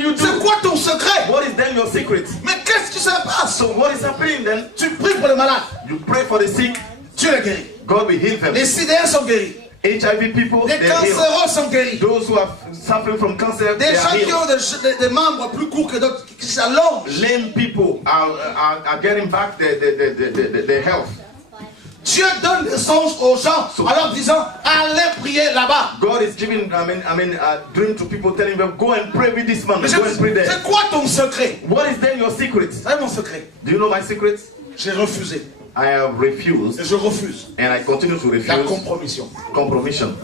you do? C'est quoi ton secret? What is then your secret? Mais qu'est-ce qui se passe? So what is happening then? Tu pries pour les malades. You pray for the sick, Dieu les guérit. God will heal them. Les sidéens sont guéris. HIV people, Les they are healed. cancéreux sont guéris. Those who are suffering from cancer, Des they are gens qui healed. ont des membres plus courts que d'autres, qui s'allongent. Lame people are getting back their health. Dieu donne des songes aux gens en leur disant allez prier là-bas. God is giving, dream to people, telling them, go and pray with this man. Mais Go and pray there. c'est quoi ton secret? What is then your secret? C'est mon secret. Do you know my secret? J'ai refusé. I have refused, Et je refuse and I continue to la refuse compromission. compromission.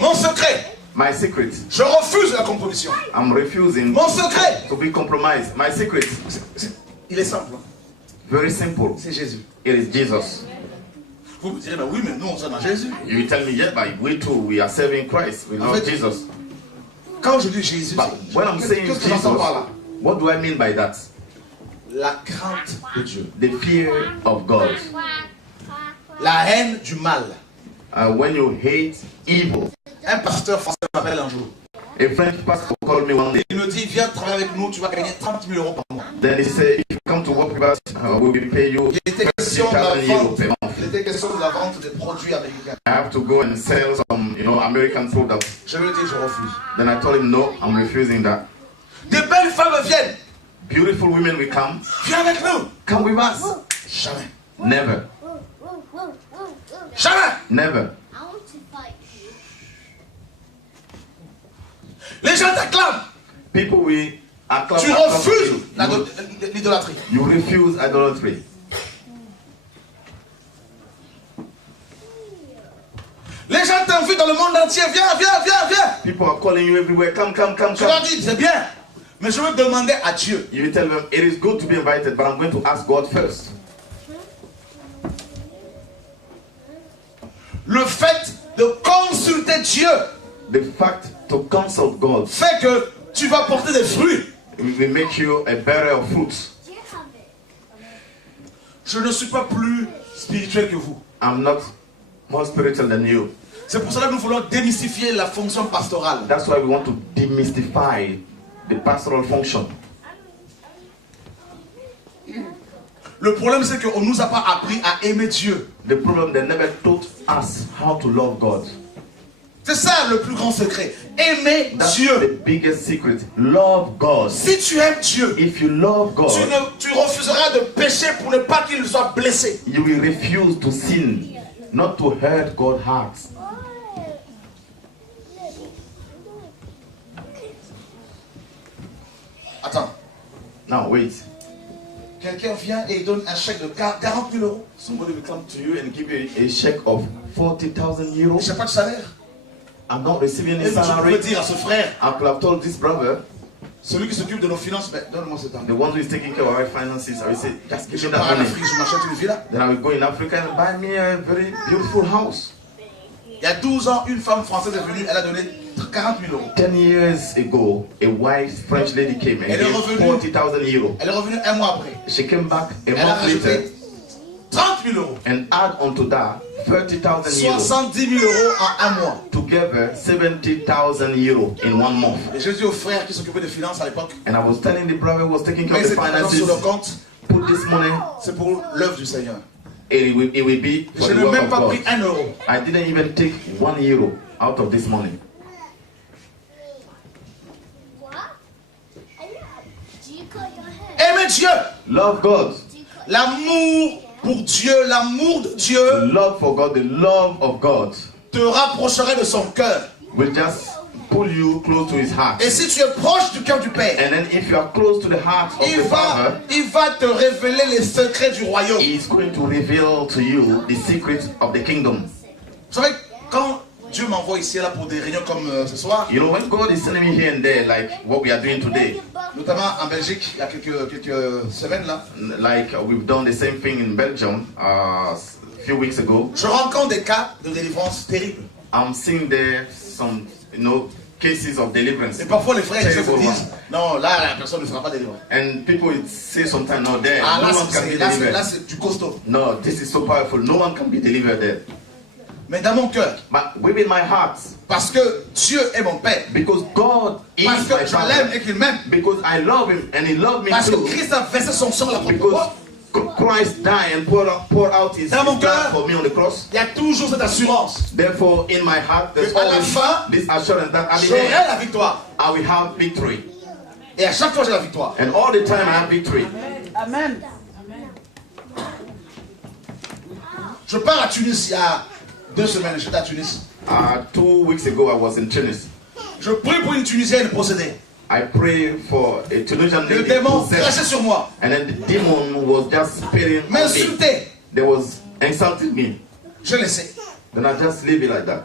Mon secret. My secret. Je refuse la compromission. I'm refusing Mon secret. to be compromised. My secret. Il est simple. Very simple. C'est Jésus. It is Jesus. Vous me direz, bah oui, mais nous on sert à Jésus. You tell me, yeah, but we too, we are serving Christ. We love Jesus. Quand je dis Jésus, But when I'm saying qu'est-ce que Jesus, j'entends par là? what do I mean by that? La crainte de Dieu. The fear of God. La haine du mal. When you hate evil. Un pasteur français m'appelle un jour. A French pastor called me one day. Il me dit, viens travailler avec nous, tu vas gagner 30 000 euros par mois. Then he said, if you come to work with us, we will pay you Il était question de la 30,000 euros vente. per month. Il était question de la vente des produits américains. I have to go and sell some, American products. Je lui ai dit, je refuse. Then I told him, no, I'm refusing that. Des belles femmes viennent. Beautiful women will come. Viens avec nous. Come with us. Jamais. Never. Jamais. Never. Les gens t'acclament. People will acclaim. Tu refuses l'idolâtrie. You refuse idolatry. Les gens t'invitent dans le monde entier. Viens, viens, viens, viens. People are calling you everywhere. Come, come, come, Tu leur come. dis, c'est bien. Mais je veux demander à Dieu. You tell them, it is good to be invited, but I'm going to ask God first. Le fait de consulter Dieu The fact to consult God fait que tu vas porter des fruits. will make you a bearer of fruits. Je ne suis pas plus spirituel que vous. I'm not more spiritual than you. C'est pour cela que nous voulons démystifier la fonction pastorale. That's why we want to demystify the pastoral function. Le problème, c'est qu'on ne nous a pas appris à aimer Dieu. The problem, they never taught us how to love God. C'est ça le plus grand secret. Aimer That's Dieu. the biggest secret. Love God. Si tu aimes Dieu, If you love God, tu refuseras de pécher pour ne pas qu'il soit blessé. you will refuse to sin, not to hurt God's heart. Attends. Now wait. Quelqu'un vient et il donne un chèque de 40 000 euros. Somebody will come to you and give you a check of 40,000 euros. Je n'ai pas de salaire. I'm not receiving Et any je peux salary. dire à ce frère, I could have told this brother, celui qui s'occupe de nos finances, ben, donne-moi cet argent. the one who is taking care of our finances, I will say, just give Je me pars that en money. Afrique, je m'achète une villa. Then I will go in Africa and buy me a very beautiful house. Il y a 12 ans, une femme française est venue, elle a donné 40 000 euros. 10 years ago, a white French lady came and Elle est gave revenue. 40,000 euros. Elle est revenue un mois après. She came back a Elle a month later rajouté 30 000 euros. and add onto that 30,000 euros. 70 000 euros en un mois. Together, 70,000 euros in 1 month. Et je dis au frère qui s'occupait des finances à l'époque, And I was telling the brother who was taking care mais of the cet argent sur finances, le compte, put this money, c'est pour l'œuvre du Seigneur. it will be for Je the n'ai work même of pas God. pris 1 euro. I didn't even take 1 euro out of this money. Aimer Dieu. Love God. L'amour pour Dieu, l'amour de Dieu Love for God, the love of God te rapprocherait de son cœur. will just pull you close to his heart. Et si tu es proche du cœur du Père, And then if you are close to the heart of the Father, il va te révéler les secrets du royaume. he is going to reveal to you the secrets of the kingdom. Vous savez, quand Dieu m'envoie ici là pour des réunions comme ce soir, You know, when God is sending me here and there, like what we are doing today, notamment en Belgique, il y a quelques semaines là, like we've done the same thing in Belgium a few weeks ago, je rencontre des cas de délivrance terribles. I'm seeing there some, cases of deliverance. Et parfois les frères ils se Terrible disent, one. non, là la personne ne sera pas délivrée. And people would say sometimes, no, there, Ah, no one can be là delivered. c'est du costaud. No, this is so powerful. No one can be delivered there. Mais dans mon cœur, but within my heart, parce que Dieu est mon Père, because God is parce que my je l'aime Father, et qu'il m'aime, because I love Him and He loved me parce que too, Christ a versé son sang là pour because moi, Christ died and poured out His Dans mon blood cœur, for me on the cross. il y a toujours cette assurance. Therefore, in my heart, there's Et à la always fin, this assurance that at the J'aurai end, la victoire. I will have victory. Et à chaque fois, j'ai la victoire. And all the time, I have victory. Amen. Je pars à Tunis il y a 2 semaines. J'étais à Tunis. 2 weeks ago, I was in Tunis. Je prie pour une Tunisienne possédée. I pray for a Tunisian Le lady démon possessed, crachait sur moi, and then the demon was just spitting on me. m'insultait. They was insulting me. Je laissais. Then I just leave it like that.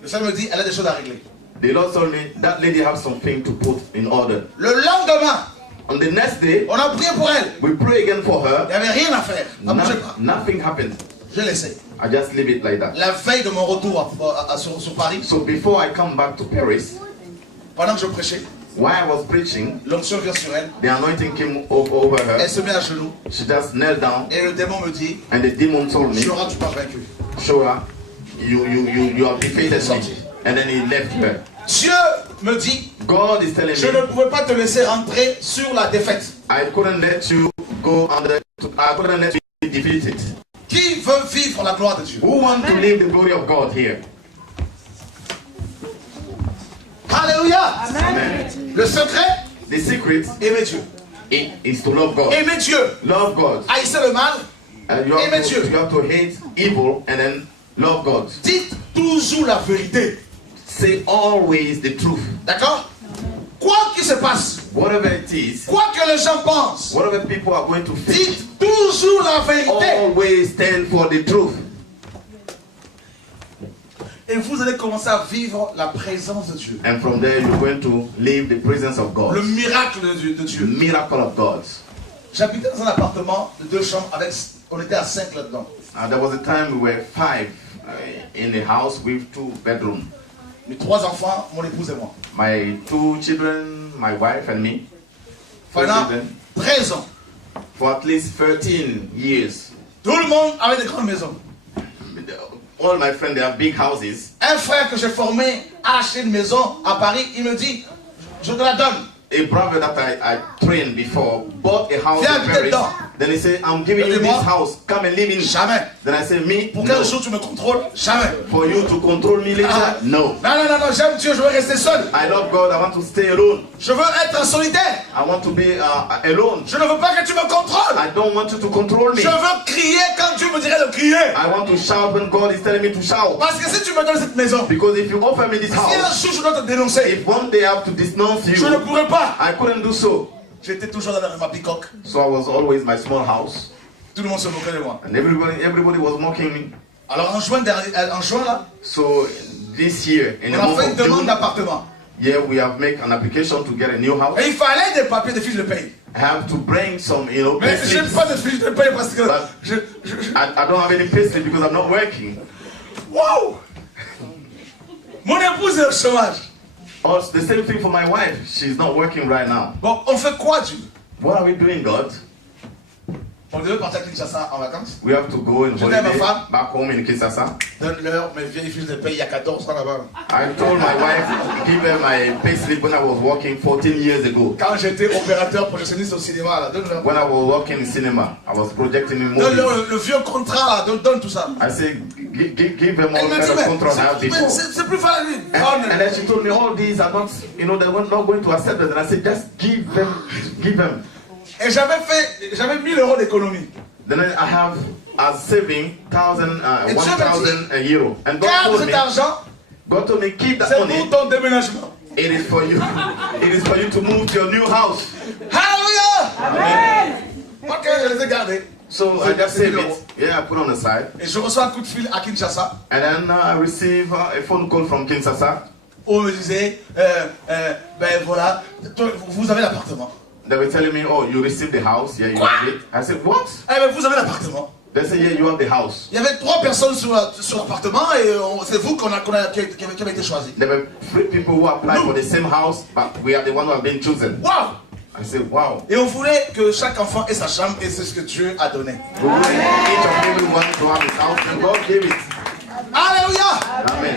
Le Seigneur me dit, elle a des choses à régler. The Lord told me that lady have something to put in order. Le lendemain, On the next day, on a prié pour elle. we pray again for Il her. n'y avait rien à faire. Ça ne bougeait pas. Nothing happened. Je laissais. I just leave it like that. La veille de mon retour sur Paris, So before I come back to Paris, pendant que je prêchais, while I was preaching, l'onction vient sur elle. the anointing came over her. Elle se met à genoux. She just knelt down, Et le démon me dit, and the demon told me, Chora, tu m'as vaincu. Shora, you have defeated me. And then he left her. Dieu me dit, God is telling je ne me, pouvais pas te laisser rentrer sur la défaite. I couldn't let you go under, I couldn't let you be defeated. Qui veut vivre la gloire de Dieu? Who want to live the glory of God here? Alléluia. Amen. Le secret, The secret aimer Dieu. is to love God. Aimer Dieu. Love God. Haïssez le mal. And you Aimer have, Dieu. you have to hate evil and then love God. Dites toujours la vérité. Say always the truth. D'accord? Quoi qu'il se passe, Whatever it is, quoi que les gens pensent, whatever people are going to think, dites toujours la vérité. always stand for the truth. Et vous allez commencer à vivre la présence de Dieu. And from there you're going to live the presence of God. Le miracle de The Dieu. miracle of God. J'habitais dans un appartement de 2 chambres avec, on était à 5 là-dedans. There was a time we were 5 in the house with 2 bedrooms. Mes 3 enfants, mon épouse et moi. My 2 children, my wife and me. 4 Pendant children. 13 ans. For at least 13 years. Tout le monde avait des grandes maisons. All my friends, they have big houses. Un frère que j'ai formé a acheté une maison à Paris. Il me dit, je te la donne. A brother that I trained before bought a house Viens in habiter Paris. dedans. Then he said, I'm giving you Dis-moi. this house. Come and live in it. Jamais. Then I said, me? Pour No. quel jour tu me contrôles? Jamais. For you to control me later? Ah. No. Non, j'aime Dieu, je veux rester seul. I love God. I want to stay alone. Je veux être en solitaire. I want to be alone. Je ne veux pas que tu me contrôles. I don't want you to control me. Je veux crier quand Dieu me dirait de crier. I want to shout when God is telling me to shout. Parce que si tu me donnes cette maison, Because if you offer me this si un house, jour je dois te dénoncer, if one day I have to denounce je ne you, pourrai pas. I couldn't do so. J'étais toujours dans ma bicoque. So I was always my small house. Tout le monde se moquait de moi. And everybody was mocking me. Alors en juin là, So this year, in the on a month fait une of demande June, d'appartement. yeah, we have made an application to get a new house. Et il fallait des papiers, des fiches de paye. I have to bring some, Mais je n'ai payslips. pas de fiches de paye parce que But I don't have any payslip because I'm not working. Wow! Mon épouse est au chômage. Also, the same thing for my wife. She's not working right now. Bon, on fait quoi, Dieu? What are we doing, God? On devait partir à Kinshasa en vacances. We have to go and Je dis à ma holiday femme. back home in Kinshasa. Donne-leur mes vieilles fiches de paye il y a 14 ans là-bas. I told my wife, give her my payslip when I was working 14 years ago. Quand j'étais opérateur projectionniste au cinéma, là, donne-leur. When I was working in cinema, I was projecting in movies. Donne-leur le vieux contrat, là, donne tout ça. I said, give them all Elle m'a kind dit, of contract I have mais before. c'est plus facile. And then she told me all these are not, they were not going to accept it. And I said, just give them. Et j'avais 1000 euros d'économie. Then I have a saving 1,000 euro. And Garde cet argent, God told me, keep that c'est money. pour ton déménagement. It is for you. It is for you to move to your new house. Alléluia! Amen. Ok, je les ai gardés. So I just saved it. Yeah, I put on the side. Et je reçois un coup de fil à Kinshasa. And then I receive a phone call from Kinshasa. On me disait, ben voilà, vous avez l'appartement. They were telling me, oh, you received the house. Yeah, you have it. I said, what? Eh ben vous avez l'appartement. They said, yeah, you have the house. Il y avait 3 personnes sur l'appartement et c'est vous qui avez été choisi. There were 3 people who applied for the same house, but we are the one who have been chosen. Waouh! I said, wow. Et on voulait que chaque enfant ait sa chambre et c'est ce que Dieu a donné. We wanted each of everyone to have his house, and God gave it. Alléluia! Amen.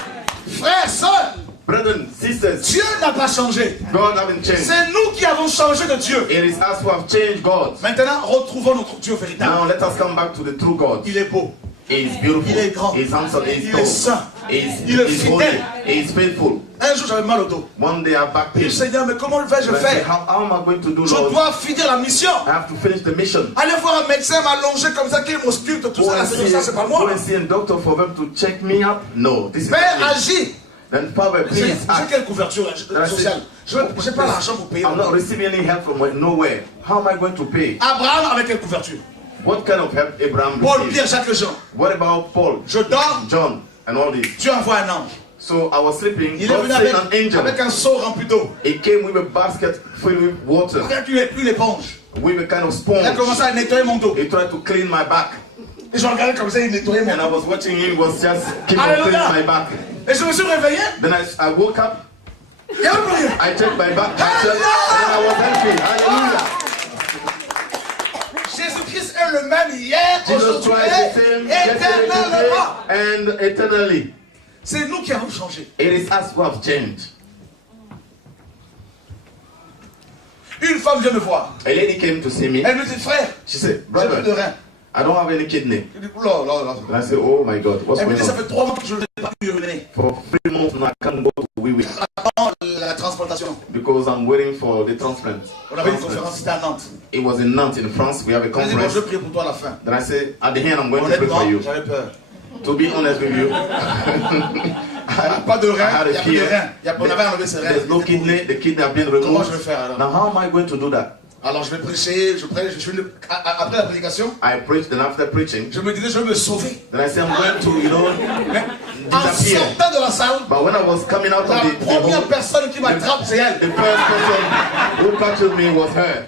Frères, sœurs, Brethren, sisters, Dieu n'a pas changé. God haven't changed. C'est nous qui avons changé de Dieu. It is us who have changed God. Maintenant, retrouvons notre Dieu véritable. Now let us come back to the true God. Il est beau. He is beautiful. Il est grand. He is handsome. He is Il tall. est saint. He is, Il est he is holy. fidèle. He is faithful. Un jour, j'avais mal au dos. One day I have back Je pain. dis, Seigneur, mais comment vais-je And I said, faire? how am I going to do, Je Lord? dois finir la mission. I have to finish the mission. Aller voir un médecin m'allonger comme ça, qu'il m'ausculte, tout Go ça. Là, and Seigneur, ça, c'est pas go moi. and see a doctor for them to check me up. No, this is Père, not me. agis. Then Father, J'ai please act. quelle couverture sociale? Je n'ai pas l'argent pour payer. I'm not receiving any help from nowhere. How am I going to pay? Abraham avec quelle couverture? What kind of help Abraham Paul, received? Pierre, Jacques et Jean. What about Paul, Je dors, John, and all this? Dieu envoie un ange. So I was sleeping. Il est God venu sent an angel. avec un seau rempli d'eau. He came with a basket filled with water, Avec une éponge. with a kind of Il a commencé sponge. à nettoyer mon dos. He tried to clean my back, Et je regardais comme ça, il nettoyait mon and I dos. was watching him. Was just keep on Hallelujah. cleaning my back. Et je me suis réveillé. Then I woke up. Il n'y avait plus rien. I checked my back, and I was healthy. Hallelujah. Jésus-Christ est le même hier, Jesus aujourd'hui Christ is the same et yesterday, éternellement. today, and eternally. C'est nous qui avons changé. It is us who have changed. Une femme vient me voir. A lady came to see me. Elle me dit, frère, She said, j'ai plus de brother, rein. I don't have any kidney. Je dis, oula, là, là. And I said, oh my God, what's Elle me going dit, ça on? fait 3 mois que je n'ai pas pu uriner. For 3 months now, I can't go to Wiwi Avant la transplantation. because I'm waiting for the transplant. On avait une conférence ici à Nantes. It was in Nantes, in France. We have a Elle dit, bon, je conference. vais prier pour toi à la fin. Then I said, at the end, I'm going to pray for Honnêtement, you. j'avais peur. To be honest with you, Pas de I rein, had il n'y a a plus de fear. rein. On avait enlevé ses reins. There's no kidney. The kidney have been Comment removed. je vais faire alors? Now, how am I going to do that? Alors je vais prêcher, je prêche, après la prédication, I preached, and after preaching, je me disais, je vais me sauver. then I said, I'm going to, En disappear. sortant de la salle, But when I was coming out la of the première home, personne qui m'attrape, c'est elle. the first person who captured me was her.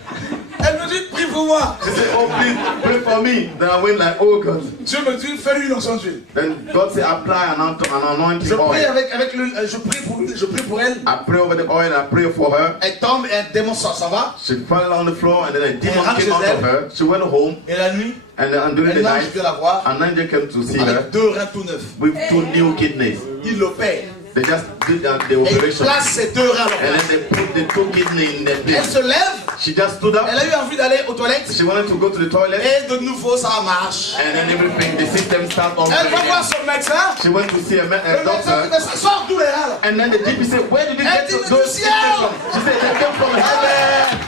Elle me dit, prie pour moi. She said, oh, please pray for me. Then I went like, oh God. Dieu me dit, fais-lui une onction d'huile. Then God said, apply an anointing Je prie oil. avec l'huile, je prie pour elle. I pray over the oil and I pray for her. Elle tombe et un démon s'en va. She fell on the floor and then a demon rentre came out chez of her. She went home Et la nuit, and during the un ange night, vient la voir an angel came to see her avec 2 reins tout neufs. with 2 new kidneys. Il l'opère. They just did the Et il operation. place ses 2 reins à And l'opère. then they put the 2 kidneys in their Elle place. se lève, She just stood up. elle a eu envie d'aller aux toilettes. She wanted to go to the toilet. Et de nouveau, ça marche. And then everything, the system started Elle va voir operating. son médecin. She went to see a Le médecin dit, doctor. mais ça sort d'où les reins là? And then the GP said, where did you get Elle dit, those du kidneys ciel. from? She said, they came from heaven.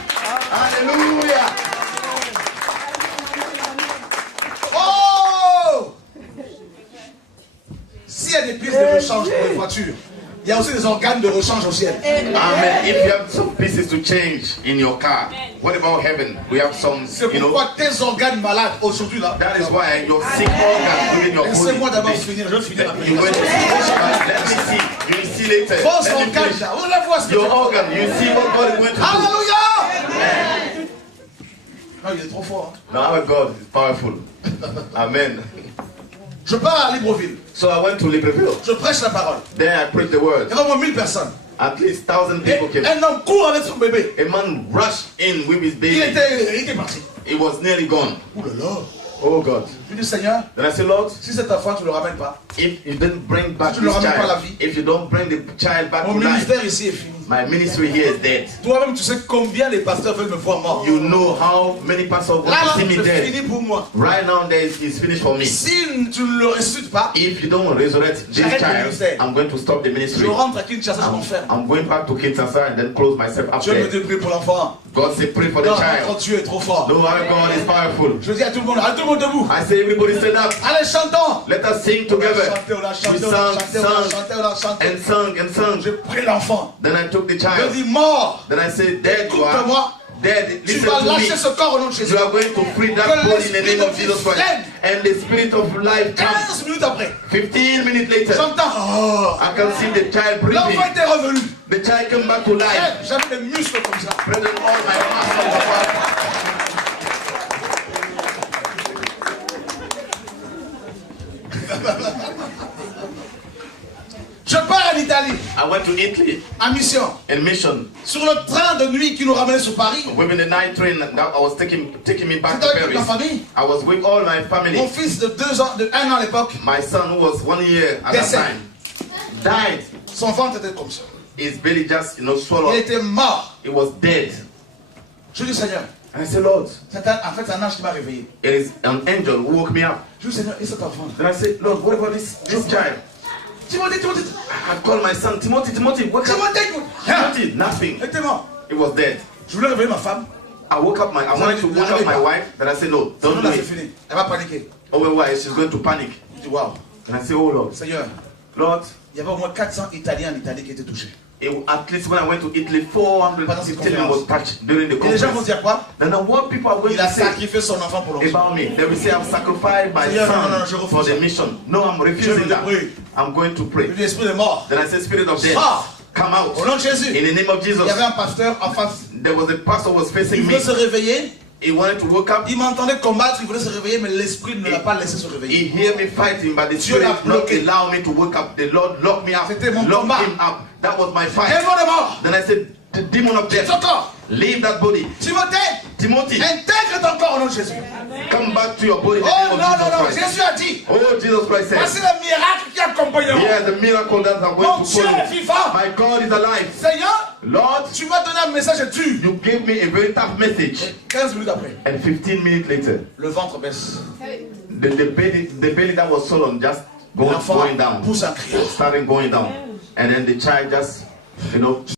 Hallelujah. Oh! S'il y a des pièces de rechange pour les voitures, il y a aussi des organes de rechange au ciel. Amen. If you have some pieces to change in your car, what about heaven? We have some, C'est you know. pourquoi tes organes malades aujourd'hui là. That is why your sick organ within your Laissez-moi d'abord body. finir, je vais finir la You went to prédication. let me see. You will see later. Vos Let me organes finish. là, on la voit ce que Your tu fais. organ, you see what God is going to do. Alléluia! Non, il est trop fort. Hein. Now our God is powerful. Amen. Je pars à Libreville. So I went to Libreville. Je prêche la parole. Then I preached the word. Il y avait au moins 1000 personnes. At least 1,000 Et people came. un homme court avec son bébé. A man rushed in with his Il baby. était parti. He was nearly gone. Ouh là là. Oh God. Je dis Seigneur, Then I said, Lord, si cet enfant tu ne le ramènes pas, if you didn't bring back Si tu ne this le ramènes pas à la child, vie, if you don't bring the child back mon to life, ministère ici est fini. my ministry here is dead. Toi-même, tu sais combien les pasteurs veulent me voir mort. You know how many pastors want Là, to see me c'est dead. fini pour moi. Right now, it's finished for me. Si tu ne le ressuscites pas, If you don't resurrect this J'arrête le child, ministère. I'm going to stop the je ministry. rentre à Kinshasa, je m'enferme. I'm going back to Kinshasa and then close myself up Dieu me there. dit prie pour l'enfant. God said, pray for the Non, child. notre Dieu est trop fort. No, our God is powerful. Je dis à tout le monde debout. I say, everybody stand up. Allez, chantons. Let us sing On a together. chanté, on a chanté, We on a sang, chanté, on a sang, chanté, on a chanté. and sung and sung. J'ai pris l'enfant. Then I took the Je child. dis mort. Then I said, dead you are. Écoute-moi. Dead. Tu Listen vas to lâcher me. ce corps au nom de Jésus. You are going to free Que that body in the l'esprit name de of vie Jesus Christ. vienne. And the spirit of life comes. 15 minutes après, 15 minutes later, j'entends. Oh. I can see the child L'enfant breathing. était revenu. The child came back to life. Eh, j'avais des muscles comme ça. Brethren, all my muscles are back. Je pars en Italie, I went to Italy en mission. in mission. Sur le train de nuit qui nous ramenait sur Paris, Within the night train that I was taking me back c'était to avec toute ma Paris. famille. I was with all my Mon family. fils de 1 an à l'époque My son, who was 1 year at that décède. time, died. Son ventre était comme ça. His belly just, Il swallowed. était mort. It was dead. Je dis Seigneur, And I said, Lord, en fait c'est un ange qui m'a réveillé. it is an angel who woke me up. Je dis Seigneur, et cet enfant? Then I said, Lord, what about this child? Timothée, Timothée. I called my son, Timothy, wake up. Timothy, nothing. Il était mort. It was dead. Je voulais réveiller ma femme. I wanted to wake up my wife, but I said, no, don't do C'est it. fini. Elle va paniquer. Oh, well, why? She's going to panic. Je dis waouh. And I said, oh, Lord. Seigneur, Lord, il y avait au moins 400 Italiens en Italie qui étaient touchés. at least when I went to Italy, 450 people was touched during the Et les gens vont conference. dire quoi? Then what people are going Il a to say sacrifié son enfant pour l'onction. about me? They will say, I've sacrificed my Seigneur, non, je son refuse for the ça. mission. No, I'm Je refusing vais that. prier. I'm going to Je pray. dis l'esprit de mort. Then I said, Spirit of death, Sors. come out. Au nom de Jésus. In the name of Jesus. Il y avait un pasteur en face. There was a pastor who was Il facing me. voulait se réveiller. He wanted to wake up. Il m'entendait combattre, il voulait se réveiller, mais l'esprit ne l'a pas laissé se réveiller. He heard me fighting, but the Dieu l'a spirit not bloqué. allow me to wake up. The Lord locked me up. C'était mon Locked combat. him up. That was my fight. Démon de mort. Then I said, the demon of death, Ton corps. leave that body. Timothée, Timothy, intègre ton corps au nom de Jésus. come back to your body. in the Oh name non, of non, non. Jesus Christ. Jésus a dit. Oh, Jesus Christ Voici said, le miracle qui accompagnera. yeah, the miracle that I'm Mon going to Dieu est follow. vivant. My God is alive. Seigneur, Lord, tu m'as donné un message dur. you gave me a very tough message. 15 minutes après, And 15 minutes later, le ventre baisse. the belly that was swollen just going L'enfant down. pousse un cri. Starting going down. And then the child just,